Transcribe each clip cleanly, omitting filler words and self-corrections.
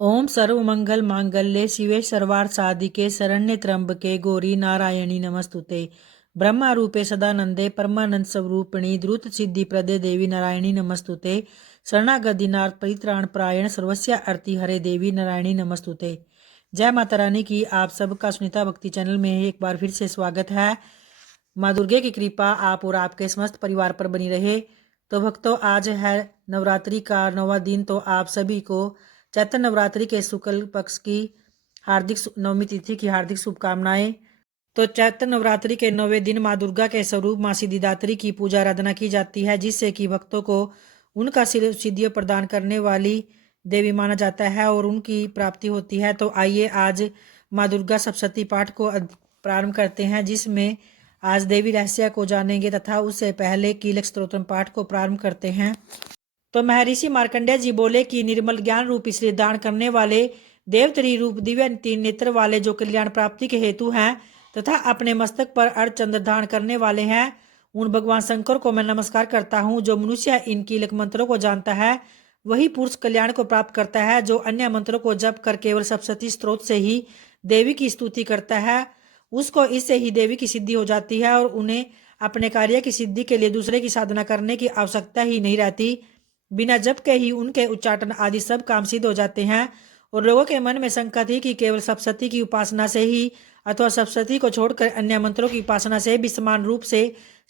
ओम सर्वमंगल मांगल्ये शिवे सर्वार्थ साधिके शरण्ये त्र्यंबके गौरी नारायणी नमस्तुते। ब्रह्मा रूपे सदानंदे परमानंद स्वरूपिणी द्रुत सिद्धि प्रदे देवी नारायणी नमस्तुते। शरणागतिनाथ परित्राण प्रायण सर्वस्या आरती हरे देवी नारायणी नमस्तुते। जय माता रानी की आप सबका सुनीता भक्ति चैनल में एक बार फिर से स्वागत है। माँ दुर्गे की कृपा आप और आपके समस्त परिवार पर बनी रहे। तो भक्तों, आज है नवरात्रि का 9वां दिन। तो आप सभी को चैत्र नवरात्रि के शुक्ल पक्ष की नवमी तिथि की हार्दिक शुभकामनाएं। तो चैत्र नवरात्रि के 9वें दिन माँ दुर्गा के स्वरूप माँ सिद्धिदात्री की पूजा आराधना की जाती है, जिससे कि भक्तों को उनका सिद्धियों प्रदान करने वाली देवी माना जाता है और उनकी प्राप्ति होती है। तो आइए आज माँ दुर्गा सप्तशती पाठ को प्रारंभ करते हैं, जिसमें आज देवी रहस्य को जानेंगे तथा उससे पहले कीलक स्तोत्रम पाठ को प्रारंभ करते हैं। तो महर्षि मार्कंडेय जी बोले कि निर्मल ज्ञान रूपी श्री दान करने वाले देवतरी रूप दिव्य तीन नेत्र वाले जो कल्याण प्राप्ति के हेतु हैं तथा अपने मस्तक पर अर्धचंद्र धारण करने वाले हैं, उन भगवान शंकर को मैं नमस्कार करता हूँ। जो मनुष्य इन कीलक मंत्रों को जानता है वही पुरुष कल्याण को प्राप्त करता है। जो अन्य मंत्रों को जप कर केवल सप्तशती स्त्रोत से ही देवी की स्तुति करता है, उसको इससे ही देवी की सिद्धि हो जाती है और उन्हें अपने कार्य की सिद्धि के लिए दूसरे की साधना करने की आवश्यकता ही नहीं रहती। बिना जप के ही उनके उच्चाटन आदि सब काम सिद्ध हो जाते हैं। और लोगों के मन में शंका थी कि केवल सप्तशती की उपासना से ही अथवा सप्तशती को छोड़कर अन्य मंत्रों की उपासना से भी समान रूप से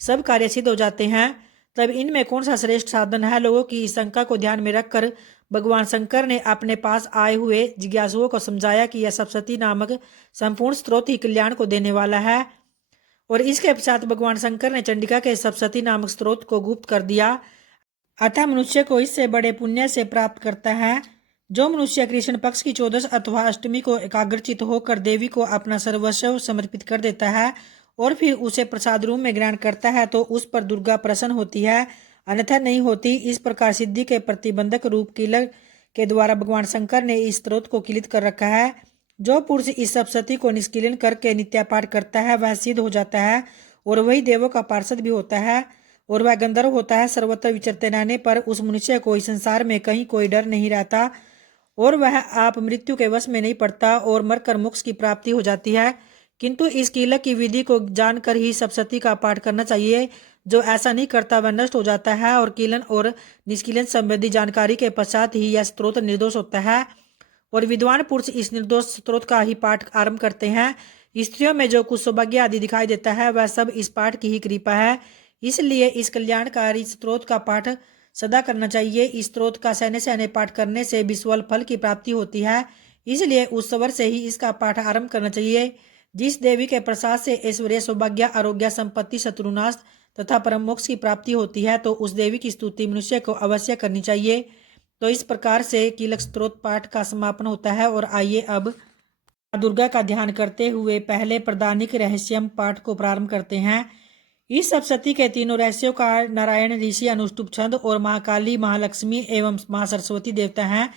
सब कार्य सिद्ध हो जाते हैं, तब इनमें कौन सा श्रेष्ठ साधन है। लोगों की इस शंका को ध्यान में रखकर भगवान शंकर ने अपने पास आए हुए जिज्ञासुओं को समझाया कि यह सप्तशती नामक संपूर्ण स्त्रोत ही कल्याण को देने वाला है। और इसके पश्चात भगवान शंकर ने चंडिका के सप्तशती नामक स्त्रोत को गुप्त कर दिया। अतः मनुष्य को इससे बड़े पुण्य से प्राप्त करता है। जो मनुष्य कृष्ण पक्ष की 14 अथवा अष्टमी को एकाग्रचित होकर देवी को अपना सर्वस्व समर्पित कर देता है और फिर उसे प्रसाद रूप में ग्रहण करता है, तो उस पर दुर्गा प्रसन्न होती है, अन्यथा नहीं होती। इस प्रकार सिद्धि के प्रतिबंधक रूप कीलक के द्वारा भगवान शंकर ने इस स्त्रोत को किलित कर रखा है। जो पुरुष इस सप्तशती को निष्किलन करके नित्या पाठ करता है वह सिद्ध हो जाता है और वही देवों का पार्षद भी होता है और वह गंधर्व होता है। सर्वत्र विचरते रहने पर उस मनुष्य को इस संसार में कहीं कोई डर नहीं रहता और वह आप मृत्यु के वश में नहीं पड़ता और मरकर मोक्ष की प्राप्ति हो जाती है। किंतु इस कीलक की विधि को जानकर ही सप्तशती का पाठ करना चाहिए। जो ऐसा नहीं करता वह नष्ट हो जाता है और कीलन और निष्कीलन संबंधी जानकारी के पश्चात ही यह स्त्रोत निर्दोष होता है और विद्वान पुरुष इस निर्दोष स्त्रोत का ही पाठ आरंभ करते हैं। स्त्रियों में जो कुछ सौभाग्य आदि दिखाई देता है वह सब इस पाठ की ही कृपा है। इसलिए इस कल्याणकारी स्त्रोत का पाठ सदा करना चाहिए। इस स्त्रोत का सहने सहने पाठ करने से विश्वल फल की प्राप्ति होती है, इसलिए उस स्वर से ही इसका पाठ आरंभ करना चाहिए। जिस देवी के प्रसाद से ऐश्वर्य सौभाग्य आरोग्य संपत्ति शत्रुनाश तथा परम मोक्ष की प्राप्ति होती है, तो उस देवी की स्तुति मनुष्य को अवश्य करनी चाहिए। तो इस प्रकार से कीलक स्त्रोत पाठ का समापन होता है। और आइए अब दुर्गा का ध्यान करते हुए पहले प्रदानिक रहस्यम पाठ को प्रारंभ करते हैं। इस सप्तशती के तीनों रहस्यों का नारायण ऋषि अनुष्टुप छंद और महाकाली महालक्ष्मी एवं माँ सरस्वती देवता हैं।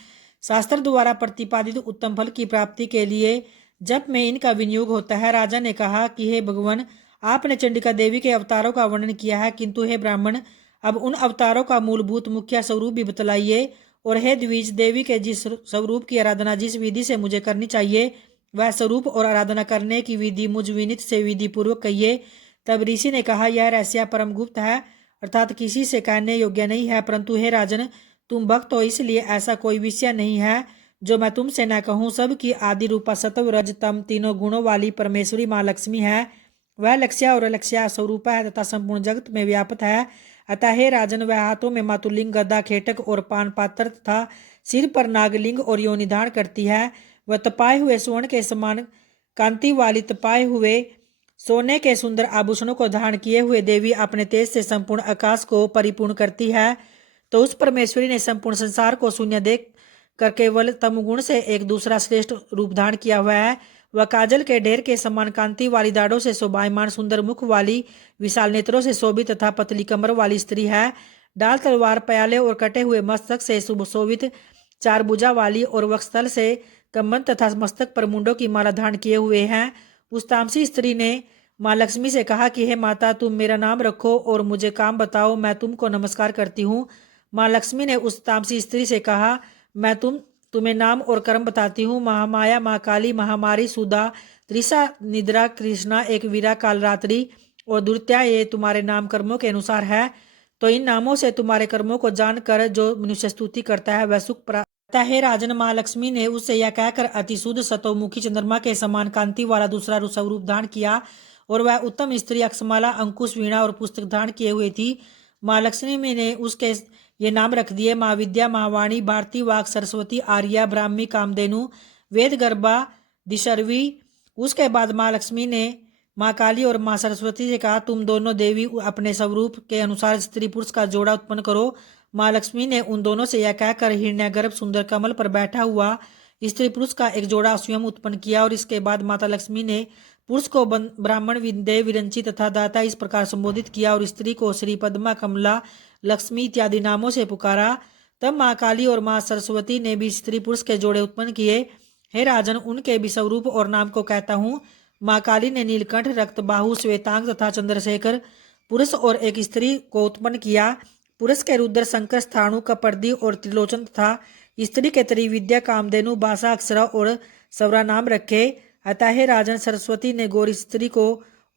शास्त्र द्वारा प्रतिपादित उत्तम फल की प्राप्ति के लिए जप में इनका विनियोग होता है। राजा ने कहा कि हे भगवान, आपने चंडिका देवी के अवतारों का वर्णन किया है, किंतु हे ब्राह्मण, अब उन अवतारों का मूलभूत मुख्य स्वरूप भी बतलाइए। और हे द्विज, देवी के जिस स्वरूप की आराधना जिस विधि से मुझे करनी चाहिए वह स्वरूप और आराधना करने की विधि मुझ विनित से विधि पूर्वक कहिए। तब ऋषि ने कहा, यह रहस्य परम गुप्त है, अर्थात किसी से कहने योग्य नहीं है। परंतु हे राजन, तुम भक्त हो, इसलिए ऐसा कोई विषय नहीं है जो मैं तुमसे न कहूँ। सबकी आदि रूपा सत्व रज तम तीनों गुणों वाली परमेश्वरी माँ लक्ष्मी है। वह लक्ष्य और अलक्ष्य स्वरूप है तथा संपूर्ण जगत में व्याप्त है। अतः हे राजन, वह हाथों में मातुलिंग गदा खेटक और पान पात्र तथा सिर पर नागलिंग और योनि धारण करती है। वह तपाए हुए स्वर्ण के समान कांति वाली तपाए हुए सोने के सुंदर आभूषणों को धारण किए हुए देवी अपने तेज से संपूर्ण आकाश को परिपूर्ण करती है। तो उस परमेश्वरी ने संपूर्ण संसार को शून्य देख कर केवल तमगुण से एक दूसरा श्रेष्ठ रूप धारण किया हुआ है। वह काजल के ढेर के समान कांति वाली दाढ़ों से शोभायमान सुंदर मुख वाली विशाल नेत्रों से शोभित तथा पतली कमर वाली स्त्री है। डाल तलवार प्याले और कटे हुए मस्तक से सुशोभित चार भुजा वाली और वक्षस्थल से कमंड तथा मस्तक पर मुंडों की माला धारण किए हुए हैं। उस तामसी स्त्री ने माँ लक्ष्मी से कहा कि हे माता, तुम मेरा नाम रखो और मुझे काम बताओ, मैं तुमको नमस्कार करती हूँ। माँ लक्ष्मी ने उस तामसी स्त्री से कहा, मैं तुम तुम्हें नाम और कर्म बताती हूँ। महामाया, माँ काली, महामारी, सुधा, त्रिषा, निद्रा, कृष्णा, एक वीरा, कालरात्रि और दुर्त्या, ये तुम्हारे नाम कर्मों के अनुसार है। तो इन नामों से तुम्हारे कर्मों को जानकर जो मनुष्य स्तुति करता है वह सुख प्राप्त है। राजन, माँ लक्ष्मी ने उससे यह कहकर अति शुद्ध सतोमुखी चंद्रमा के समान कांति वाला दूसरा स्वरूप धारण किया और वह उत्तम स्त्री अक्षमाला, अंकुश, वीणा और पुस्तक धारण किए हुए थी। माँ लक्ष्मी ने उसके ये नाम रख दिए: माँ विद्या, माँ वाणी, भारती वाक, सरस्वती, आर्या, ब्राह्मी, कामधेनु, वेद गर्भा, दिशर्वी। उसके बाद माँ लक्ष्मी ने माँ काली और माँ सरस्वती से कहा, तुम दोनों देवी अपने स्वरूप के अनुसार स्त्री पुरुष का जोड़ा उत्पन्न करो। माँ लक्ष्मी ने उन दोनों से यह कहकर हिरण्यगर्भ सुंदर कमल पर बैठा हुआ स्त्री पुरुष का एक जोड़ा स्वयं उत्पन्न किया और इसके बाद माता लक्ष्मी ने पुरुष को ब्राह्मण, देव, विरंची तथा दाता इस प्रकार संबोधित किया और स्त्री को श्री पद्मा, कमला, लक्ष्मी इत्यादि नामों से पुकारा। तब माँ काली और माँ सरस्वती ने भी स्त्री पुरुष के जोड़े उत्पन्न किए। हे राजन, उनके भी स्वरूप और नाम को कहता हूँ। माँ काली ने नीलकंठ, रक्तबाहु, श्वेतांग तथा चंद्रशेखर पुरुष और एक स्त्री को उत्पन्न किया। पुरुष के रुद्र, शंकर, स्थाणु, कपर्दी और त्रिलोचन तथा स्त्री के त्रिविद्या, कामधेनु, बासा, अक्षरा और सवरा नाम रखे। अतः हे राजन, सरस्वती ने गौरी स्त्री को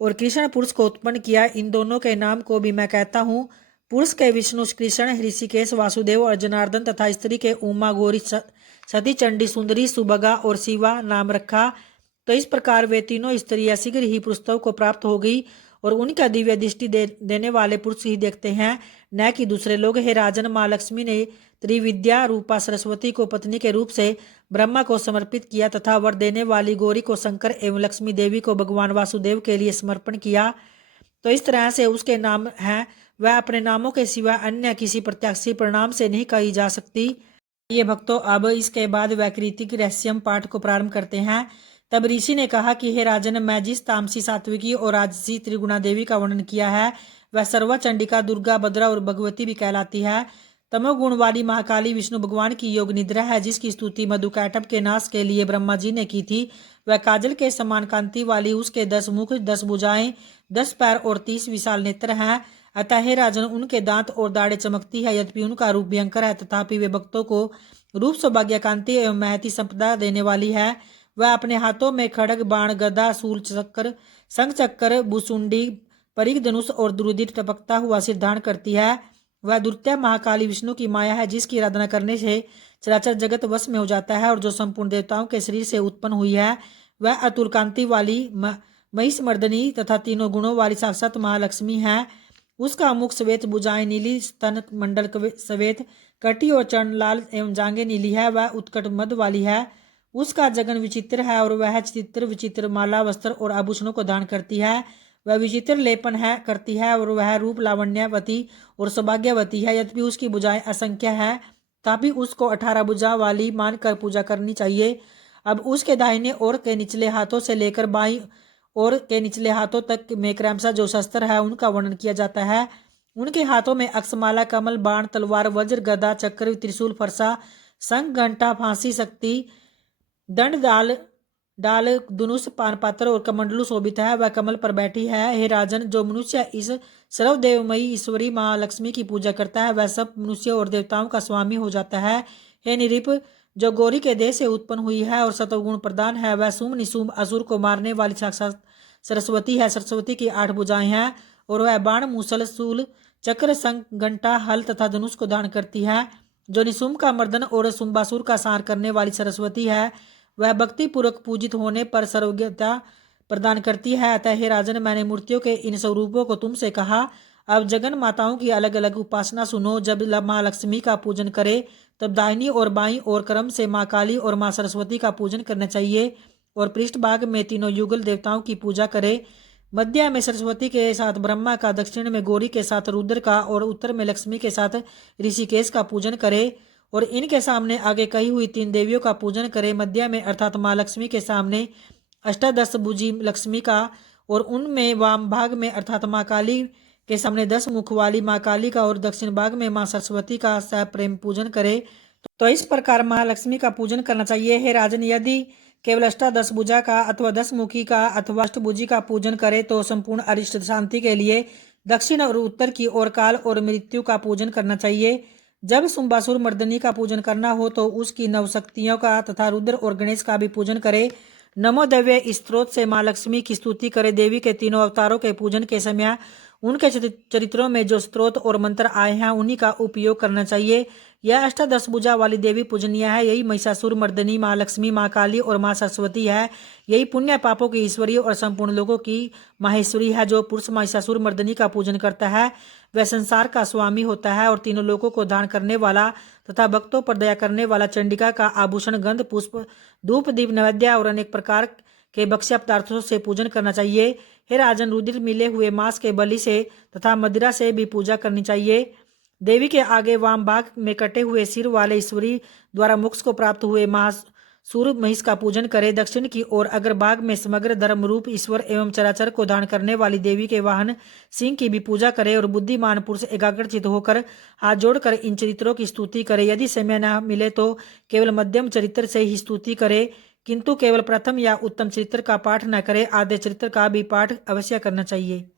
और कृष्ण पुरुष को उत्पन्न किया। इन दोनों के नाम को भी मैं कहता हूँ। पुरुष के विष्णु, कृष्ण, ऋषिकेश, वासुदेव और जनार्दन तथा स्त्री के उमा, गौरी, सती, चंडी, सुंदरी, सुभगा और शिवा नाम रखा। तो इस प्रकार वे तीनों स्त्रियां शीघ्र ही पुरुषत्व को प्राप्त हो गई और उनका दिव्य दृष्टि देने वाले पुरुष ही देखते हैं, न कि दूसरे लोग। हे राजन, माँ लक्ष्मी ने त्रिविद्या रूपा सरस्वती को पत्नी के रूप से ब्रह्मा को समर्पित किया तथा वर देने वाली गौरी को शंकर एवं लक्ष्मी देवी को भगवान वासुदेव के लिए समर्पण किया। तो इस तरह से उसके नाम हैं, वह अपने नामों के सिवा अन्य किसी प्रत्याशी परिणाम से नहीं कही जा सकती। ये भक्तों, अब इसके बाद वैकृतिक रहस्यम पाठ को प्रारंभ करते हैं। तब ऋषि ने कहा कि हे राजन, मैं जिस तामसी, सात्विकी और राजसी त्रिगुणा देवी का वर्णन किया है वह सर्वा, चंडिका, दुर्गा, भद्रा और भगवती भी कहलाती है। तमोगुण वाली महाकाली विष्णु भगवान की योग निद्रा है, जिसकी स्तुति मधुकैटभ के नाश के लिए ब्रह्मा जी ने की थी। वह काजल के समान कांति वाली, उसके 10 मुख, 10 भुजाएं, 10 पैर और 30 विशाल नेत्र हैं। अतः हे राजन, उनके दांत और दाढ़ें चमकती है। यद्यपि उनका रूप भयंकर है, तथापि वे भक्तों को रूप, सौभाग्य, कांति एवं महती संपदा देने वाली है। वह अपने हाथों में खड्ग, बाण, गदा, शूल, चक्र, शंख चक्र, भूसुंडी, परिघ, धनुष और दुर्दीप टपकता हुआ सिर धारण करती है। वह दुर्त्या महाकाली विष्णु की माया है, जिसकी आराधना करने से चराचर जगत वश में हो जाता है और जो संपूर्ण देवताओं के शरीर से उत्पन्न हुई है। वह अतुल कांति वाली महिष मर्दनी तथा तीनों गुणों वाली साक्षात महालक्ष्मी है। उसका मुख श्वेत, भुजाएं नीली, स्तन मंडल श्वेत, कटी और चरण लाल एवं जांघें नीली है। वह उत्कट मद वाली है। उसका जगन विचित्र है और वह चित्र विचित्र माला, वस्त्र और आभूषणों को धारण करती है। वह विचित्र लेपन है करती है और वह रूप लावण्यवती और सौभाग्यवती है। यद्यपि उसकी भुजाएं असंख्य है, तभी उसको 18 भुजा वाली मानकर पूजा करनी चाहिए। अब उसके दाहिने ओर के निचले हाथों से लेकर बाईं ओर के निचले हाथों तक में क्रमशः जो शस्त्र है उनका वर्णन किया जाता है। उनके हाथों में अक्षमाला, कमल, बाण, तलवार, वज्र, गदा, चक्र, त्रिशूल, फरसा, शंख, घंटा, फांसी, शक्ति, दंड, डाल, धनुष, पानपात्र और कमंडलू शोभित है। वह कमल पर बैठी है। हे राजन, जो मनुष्य इस सर्वदेवमयी ईश्वरी माँ लक्ष्मी की पूजा करता है वह सब मनुष्य और देवताओं का स्वामी हो जाता है। हे निरिप, जो गौरी के देह से उत्पन्न हुई है और सतोगुण प्रदान है, वह शुंभ निशुंभ असुर को मारने वाली साक्षात सरस्वती है। सरस्वती की 8 भुजाएं हैं और वह बाण, मूसल, शूल, चक्र, शंख, घंटा, हल तथा धनुष को धारण करती है। जो निशुंभ का मर्दन और शुंभासुर का संहार करने वाली सरस्वती है, वह भक्ति पूर्वक पूजित होने पर सर्वज्ञता प्रदान करती है। अतः हे राजन, मैंने मूर्तियों के इन स्वरूपों को तुमसे कहा। अब जगन माताओं की अलग अलग उपासना सुनो। जब माँ लक्ष्मी का पूजन करे तब दाहिनी और बाईं और क्रम से माँ काली और माँ सरस्वती का पूजन करना चाहिए और पृष्ठभाग में तीनों युगल देवताओं की पूजा करे। मध्य में सरस्वती के साथ ब्रह्मा का, दक्षिण में गौरी के साथ रुद्र का और उत्तर में लक्ष्मी के साथ ऋषिकेश का पूजन करे और इनके सामने आगे कही हुई 3 देवियों का पूजन करे। मध्य में अर्थात माँ लक्ष्मी के सामने अष्टादश भुजी लक्ष्मी का और उनमें वाम भाग में अर्थात माँ काली के सामने 10 मुख वाली माँ काली का और दक्षिण भाग में माँ सरस्वती का प्रेम पूजन करे। तो इस प्रकार महालक्ष्मी का पूजन करना चाहिए। हे राजन, यदि केवल अष्टादश भुजा का अथवा 10 मुखी का अथवा अष्टभुजी का पूजन करे तो संपूर्ण अरिष्ट शांति के लिए दक्षिण और उत्तर की ओर काल और मृत्यु का पूजन करना चाहिए। जब शुंभासुर मर्दनी का पूजन करना हो तो उसकी नवशक्तियों का तथा रुद्र और गणेश का भी पूजन करे। नमो दिव्य स्त्रोत से माँ लक्ष्मी की स्तुति करे। देवी के तीनों अवतारों के पूजन के समय उनके चरित्रों में जो स्त्रोत और मंत्र आए हैं उन्हीं का उपयोग करना चाहिए। यह अष्टादश भुजा वाली देवी पूजनीय है। यही महिषासुर मर्दनी माँ लक्ष्मी, माँ काली और माँ सरस्वती है। यही पुण्य पापों की ईश्वरी और संपूर्ण लोगों की माहेश्वरी है। जो पुरुष महिषासुर मर्दनी का पूजन करता है वह संसार का स्वामी होता है और तीनों लोगों को दान करने वाला तथा भक्तों पर दया करने वाला। चंडिका का आभूषण, गंध, पुष्प, धूप, दीप, नैवेद्य और अनेक प्रकार के भक्ष्य पदार्थों से पूजन करना चाहिए। हे राजन, रुधिर मिले हुए मांस के बलि से तथा मदिरा से भी पूजा करनी चाहिए। देवी के आगे वाम भाग में कटे हुए सिर वाले ईश्वरी द्वारा मोक्ष को प्राप्त हुए महासुर महिष का पूजन करें। दक्षिण की ओर अग्रभाग में समग्र धर्म रूप ईश्वर एवं चराचर को धारण करने वाली देवी के वाहन सिंह की भी पूजा करें और बुद्धिमान पुरुष एकाग्रचित होकर हाथ जोड़कर इन चरित्रों की स्तुति करे। यदि समय न मिले तो केवल मध्यम चरित्र से ही स्तुति करे, किंतु केवल प्रथम या उत्तम चरित्र का पाठ न करे, आद्य चरित्र का भी पाठ अवश्य करना चाहिए।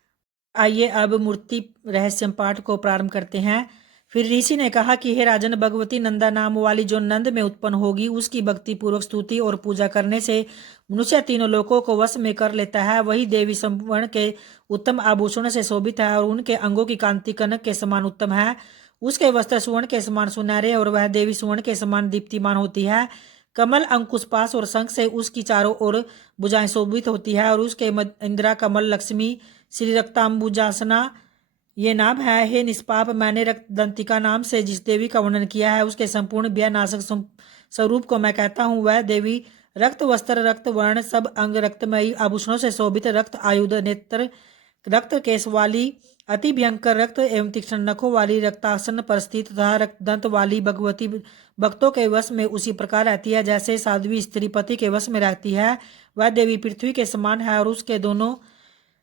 आइए अब मूर्ति रहस्यम पाठ को प्रारंभ करते हैं। फिर ऋषि ने कहा कि हे राजन, भगवती नंदा नाम वाली जो नंद में उत्पन्न होगी उसकी भक्ति पूर्वक स्तुति और पूजा करने से मनुष्य तीनों लोकों को वश में कर लेता है। वही देवी संवर्ण के उत्तम आभूषण से शोभित है और उनके अंगों की कांति कनक के समान उत्तम है। उसके वस्त्र सुवर्ण के समान सुनहरे और वह देवी सुवर्ण के समान दीप्तिमान होती है। कमल, अंकुश, पास और शंख से उसकी चारों ओर भुजाएं शोभित होती है और उसके इंदिरा, कमल, लक्ष्मी, श्री रक्तांबुजासना ये नाम है। हे निष्पाप, मैंने रक्त दंतिका नाम से जिस देवी का वर्णन किया है उसके संपूर्ण व्यनाशक स्वरूप को मैं कहता हूँ। वह देवी रक्त वस्त्र, रक्त वर्ण, सब अंग रक्तमयी, आभूषणों से शोभित, रक्त आयुध, नेत्र रक्त केश वाली, अति भयंकर रक्त एवं तीक्ष्ण नखों वाली, रक्तासन पर स्थित तथा रक्त दंत वाली भगवती भक्तों के वश में उसी प्रकार रहती है जैसे साध्वी स्त्री पति के वश में रहती है। वह देवी पृथ्वी के समान है और उसके दोनों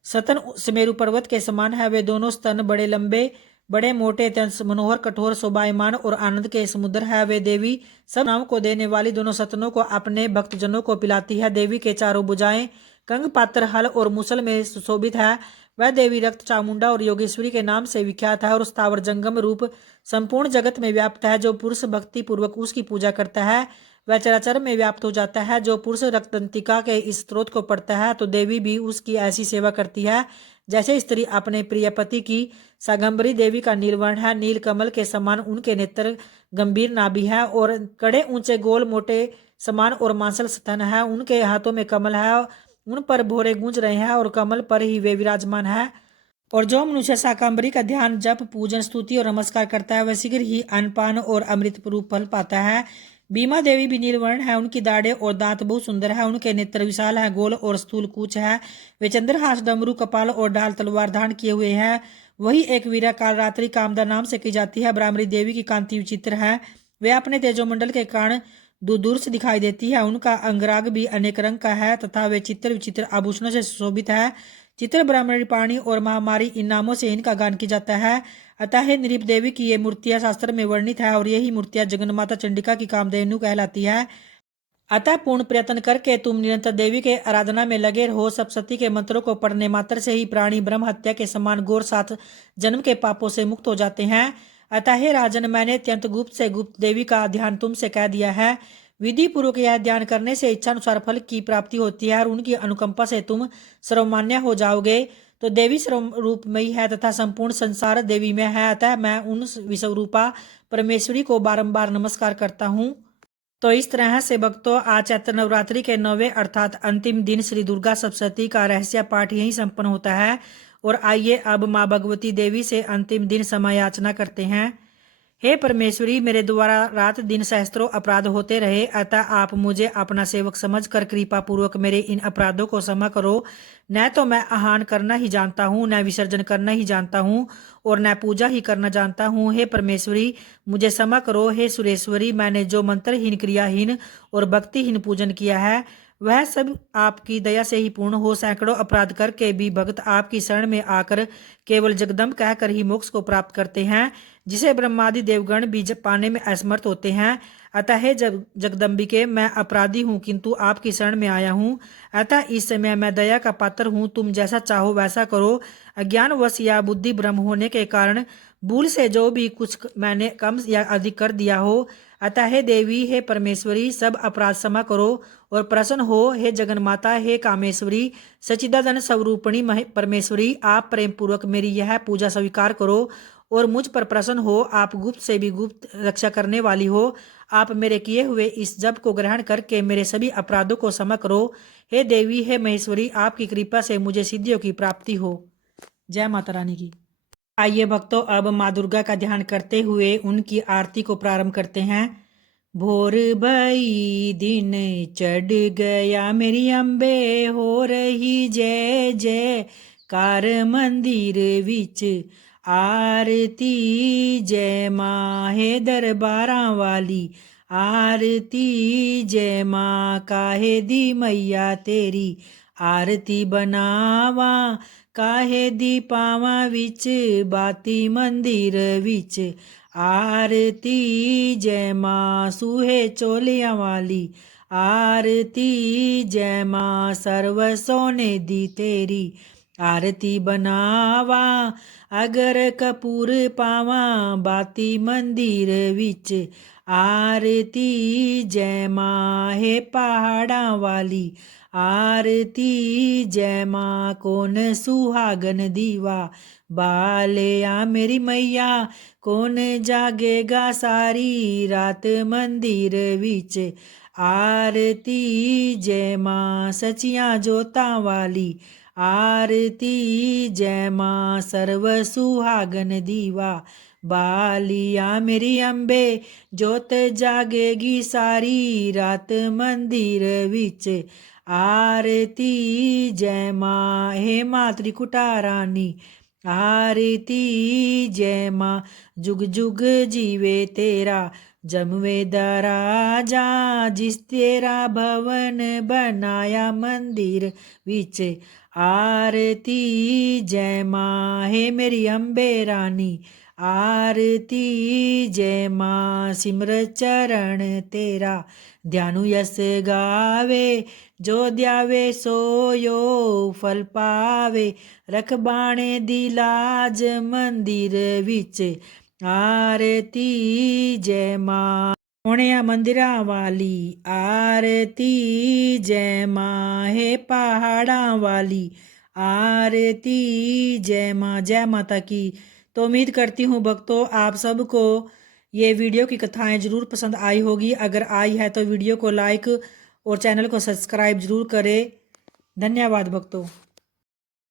स्तन सुमेरु पर्वत के समान है। वे दोनों स्तन बड़े लंबे, बड़े मोटे, अत्यंत मनोहर, कठोर, शोभायमान और आनंद के समुद्र है। वे देवी सब नाम को देने वाली दोनों सतनों को अपने भक्तजनों को पिलाती है। देवी के चारों भुजाएं कंग, पात्र, हल और मुसल में सुशोभित है। वह देवी रक्त चामुंडा और योगेश्वरी के नाम से विख्यात है और स्थावर जंगम रूप संपूर्ण जगत में व्याप्त है। जो पुरुष भक्ति पूर्वक उसकी पूजा करता है वह चराचर में व्याप्त हो जाता है। जो पुरुष रक्तदंतिका के इस स्त्रोत को पढ़ता है तो देवी भी उसकी ऐसी सेवा करती है जैसे स्त्री अपने प्रिय पति की। सागंबरी देवी का नीलवर्ण है, नील कमल के समान उनके नेत्र, गंभीर नाभि है और कड़े ऊंचे गोल मोटे समान और मांसल स्तन है। उनके हाथों में कमल है, उन पर भोरे गूंज रहे हैं और कमल पर ही वे विराजमान है। और जो मनुष्य शाकंभरी का ध्यान, जप, पूजन, स्तुति और नमस्कार करता है वह शीघ्र ही अन्नपान और अमृत रूप फल पाता है। बीमा देवी भी नीलवर्ण है, उनकी दाढ़ें और दांत बहुत सुंदर है, उनके नेत्र विशाल है, गोल और स्थूल कूच है। वे चंद्रहास, डमरू, कपाल और ढाल तलवार धारण किए हुए हैं। वही एक वीरा काल रात्रि कामदा नाम से की जाती है। ब्राह्मणी देवी की कांति विचित्र है, वे अपने तेजोमंडल के कारण दूर दूर से दिखाई देती है। उनका अंगराग भी अनेक रंग का है तथा वे चित्र विचित्र आभूषणों से सुशोभित है। चित्र, ब्राह्मणी, पाणी और महामारी इन नामों से इनका गान किया जाता है। अतः हे नृप देवी की ये मूर्तियां शास्त्र में वर्णित है और यही मूर्तियां जगन्माता चंडिका की कामधेनु कहलाती है। अतः पूर्ण प्रयत्न करके तुम निरंतर देवी के आराधना में लगे रहो। सप्तशती के मंत्रों को पढ़ने मात्र से ही प्राणी ब्रह्म हत्या के समान घोर 7 जन्म के पापों से मुक्त हो जाते हैं। अतः हे राजन, मैंने अत्यंत गुप्त से गुप्त देवी का ध्यान तुमसे कह दिया है। विधि पूर्वक यह ध्यान करने से इच्छानुसार फल की प्राप्ति होती है और उनकी अनुकंपा से तुम सर्वमान्य हो जाओगे। तो देवी सर्वरूपमयी है तथा संपूर्ण संसार देवी में है। अतः मैं उन विश्वरूपा परमेश्वरी को बारंबार नमस्कार करता हूँ। तो इस तरह से भक्तों, आज चैत्र नवरात्रि के 9वें अर्थात अंतिम दिन श्री दुर्गा सप्तशती का रहस्य पाठ यही संपन्न होता है। और आइए अब माँ भगवती देवी से अंतिम दिन समय याचना करते हैं। हे परमेश्वरी, मेरे द्वारा रात दिन सहस्त्रों अपराध होते रहे, अतः आप मुझे अपना सेवक समझकर कृपा पूर्वक मेरे इन अपराधों को क्षमा करो। न तो मैं आहान करना ही जानता हूँ, न विसर्जन करना ही जानता हूँ और न पूजा ही करना जानता हूँ। हे परमेश्वरी, मुझे क्षमा करो। हे सुरेश्वरी, मैंने जो मंत्रहीन, क्रियाहीन और भक्तिहीन पूजन किया है वह सब आपकी दया से ही पूर्ण हो। सैकड़ों अपराध करके भी भक्त आपकी शरण में आकर केवल जगदम्ब कहकर ही मोक्ष को प्राप्त करते हैं, जिसे ब्रह्मादि देवगण भी पाने में असमर्थ होते हैं। अतः हे जगदम्बिके, मैं अपराधी हूँ किंतु आपकी शरण में आया हूँ। अतः इस समय मैं दया का पात्र हूँ, तुम जैसा चाहो वैसा करो। अज्ञानवश या बुद्धि भ्रम होने के कारण भूल से जो भी कुछ मैंने कम या अधिक कर दिया हो, अतः हे देवी, हे परमेश्वरी, सब अपराध क्षमा करो और प्रसन्न हो। हे जगन्माता, हे कामेश्वरी, सच्चिदानंद स्वरूपिणी परमेश्वरी, आप प्रेम पूर्वक मेरी यह पूजा स्वीकार करो और मुझ पर प्रसन्न हो। आप गुप्त से भी गुप्त रक्षा करने वाली हो। आप मेरे किए हुए इस जप को ग्रहण करके मेरे सभी अपराधों को क्षमा करो। हे देवी, हे महेश्वरी, आपकी कृपा से मुझे सिद्धियों की प्राप्ति हो। जय माता रानी की। आइए भक्तों, अब माँ दुर्गा का ध्यान करते हुए उनकी आरती को प्रारंभ करते हैं। भोर भई दिन चढ़ गया, मेरी अम्बे हो रही जय जय कार मंदिर विच आरती। जय माँ है दरबारां वाली आरती, जय माँ काहे दी मैया तेरी आरती बनावा, काहे दी पावां विच बाती मंदिर विच आरती। जय माँ सूहे चोलियां वाली आरती, जय माँ सर्व सोने दी तेरी आरती बनावा, अगर कपूर पावा बाती मंदिर विच आरती। जय माँ है पहाड़ां वाली आरती, जय माँ कौन सुहागन दीवा बालिया, मेरी मैया कौन जागेगा सारी रात मंदिर विच आरती। जय माँ सचिया जोतां वाली आरती, जय माँ सर्व सुहागन दीवा बालिया, मेरी अम्बे जोत जागेगी सारी रात मंदिर विच आरती। जय माँ हे माँ त्रिकुटा रानी आरती, जय माँ जुग जुग जीवे तेरा जमवेद राजा, जिस तेरा भवन बनाया मंदिर विच आरती। जय माँ हे मेरी अम्बे रानी आरती, जय माँ सिमर चरण तेरा ध्यानु यस गावे, जो ध्यावे सोयो फल पावे, रख बाणे दी लाज मंदिर विच आरती। जय माँ सोहणिया मंदिरां वाली आरती, जय माँ है पहाड़ां वाली आरती। जय माँ। जय माता की। तो उम्मीद करती हूँ भक्तों आप सबको ये वीडियो की कथाएं ज़रूर पसंद आई होगी। अगर आई है तो वीडियो को लाइक और चैनल को सब्सक्राइब ज़रूर करें। धन्यवाद भक्तों।